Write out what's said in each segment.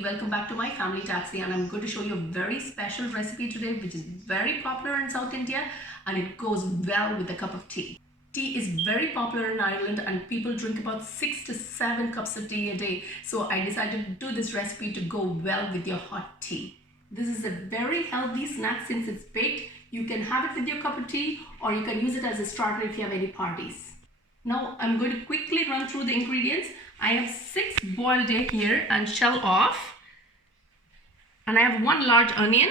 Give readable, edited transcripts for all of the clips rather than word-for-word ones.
everybody, welcome back to my family taxi, and I'm going to show you a very special recipe today which is very popular in South India and it goes well with a cup of tea. Tea is very popular in Ireland and people drink about 6 to 7 cups of tea a day. So I decided to do this recipe to go well with your hot tea. This is a very healthy snack since it's baked. You can have it with your cup of tea or you can use it as a starter if you have any parties. Now I'm going to quickly run through the ingredients. I have 6 boiled egg here and shell off. And I have 1 large onion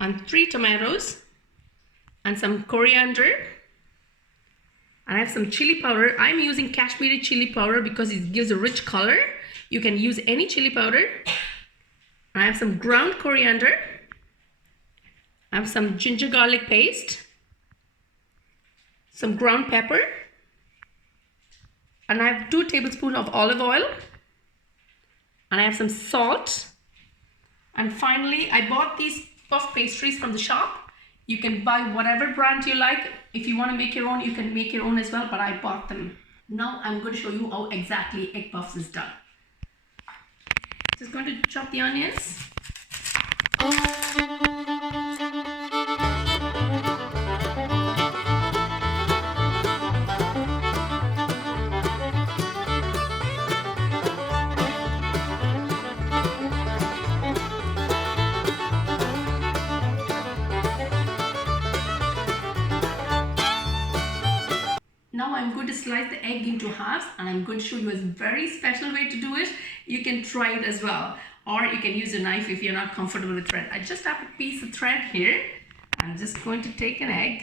and 3 tomatoes and some coriander. And I have some chili powder. I'm using Kashmiri chili powder because it gives a rich color. You can use any chili powder. I have some ground coriander. I have some ginger garlic paste. Some ground pepper. And I have 2 tablespoons of olive oil. And I have some salt. And finally, I bought these puff pastries from the shop. You can buy whatever brand you like. If you want to make your own, you can make your own as well, but I bought them. Now I'm going to show you how exactly egg puffs is done. Just going to chop the onions. Now I'm going to slice the egg into halves and I'm going to show you a very special way to do it. You can try it as well, or you can use a knife if you're not comfortable with thread. I just have a piece of thread here. I'm just going to take an egg.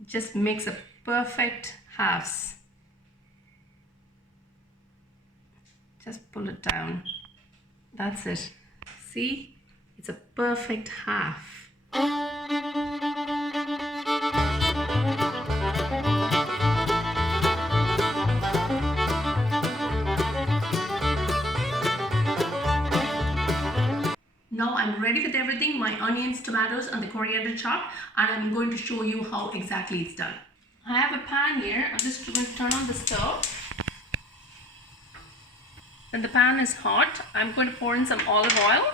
It just makes a perfect halves. Just pull it down. That's it. See? It's a perfect half. Now I'm ready with everything, my onions, tomatoes and the coriander chop, and I'm going to show you how exactly it's done. I have a pan here. I'm just going to turn on the stove. When the pan is hot, I'm going to pour in some olive oil.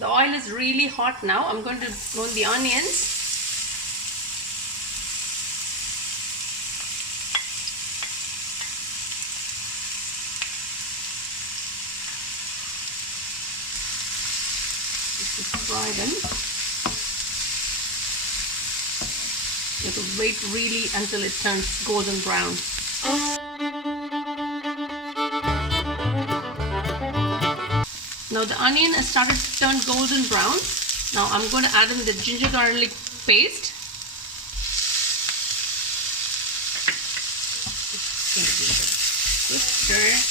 The oil is really hot now. I'm going to throw in the onions. Just fry them. You have to wait really until it turns golden brown. Now the onion has started to turn golden brown. Now I'm going to add in the ginger garlic paste. Good stir.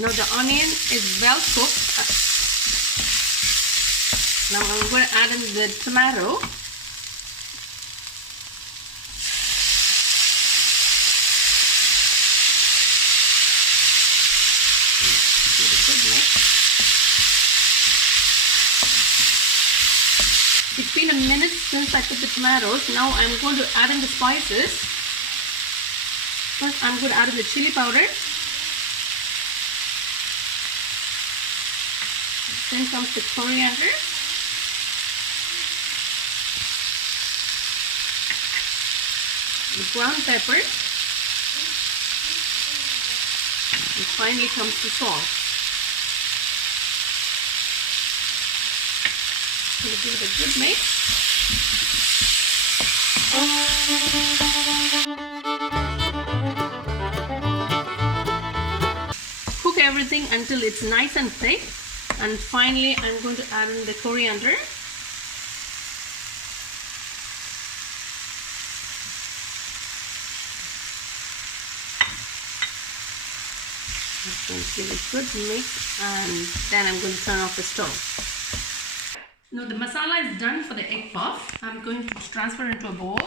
Now the onion is well cooked. Now I'm going to add in the tomato. Give it a good mix. It's been a minute since I put the tomatoes. Now I'm going to add in the spices. First I'm going to add in the chili powder. Then comes the coriander. The ground pepper. And finally comes the salt. I'm going to give it a good mix. Cook everything until it's nice and thick. And finally, I'm going to add in the coriander. I'm going to give it a good mix and then I'm going to turn off the stove. Now the masala is done for the egg puff. I'm going to transfer into a bowl.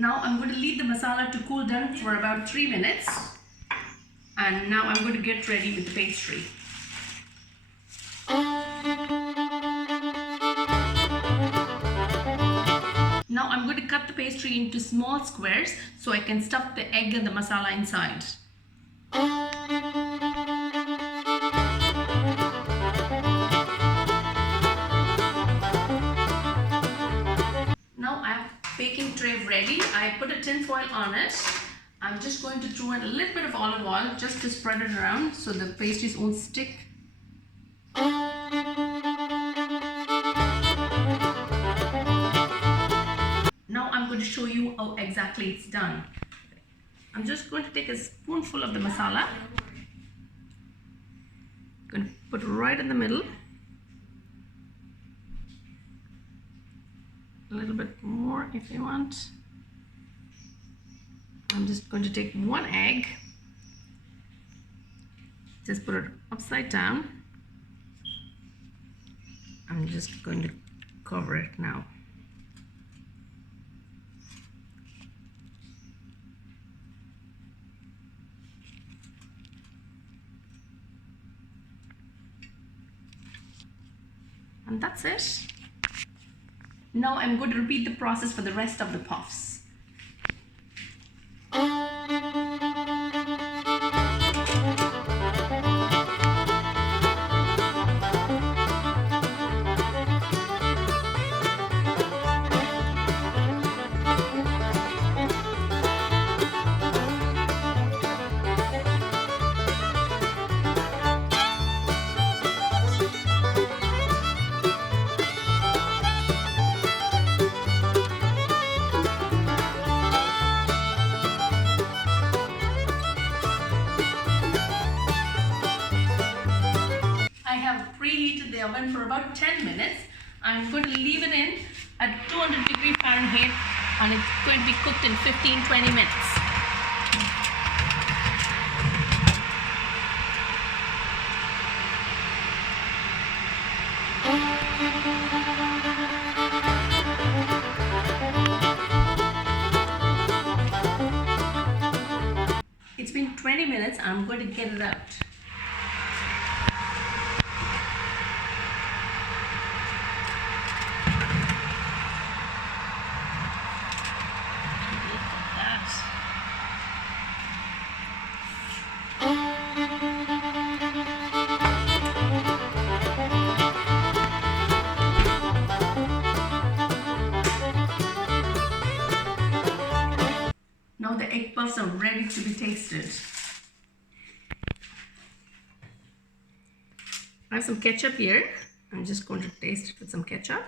Now I'm going to leave the masala to cool down for about 3 minutes. And now I'm going to get ready with the pastry. Now I'm going to cut the pastry into small squares so I can stuff the egg and the masala inside. Now I have baking tray ready. I put a tin foil on it. I'm just going to throw in a little bit of olive oil just to spread it around so the pastries won't stick. Now I'm going to show you how exactly it's done. I'm just going to take a spoonful of the masala. Going to put right in the middle. A little bit more if you want. I'm just going to take one egg. Just put it upside down. I'm just going to cover it now. And that's it. Now I'm going to repeat the process for the rest of the puffs. Preheated the oven for about 10 minutes. I'm going to leave it in at 200 degrees Fahrenheit and it's going to be cooked in 15-20 minutes. It's been 20 minutes. I'm going to get it out. Now the egg puffs are ready to be tasted. I have some ketchup here. I'm just going to taste it with some ketchup.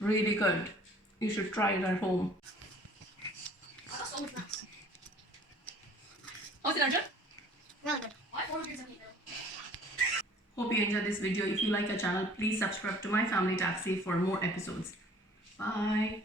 Really good. You should try it at home. So nice. How's it, Arjun? Really good. I ordered some email. Hope you enjoyed this video. If you like our channel, please subscribe to My Family Taxi for more episodes. Bye.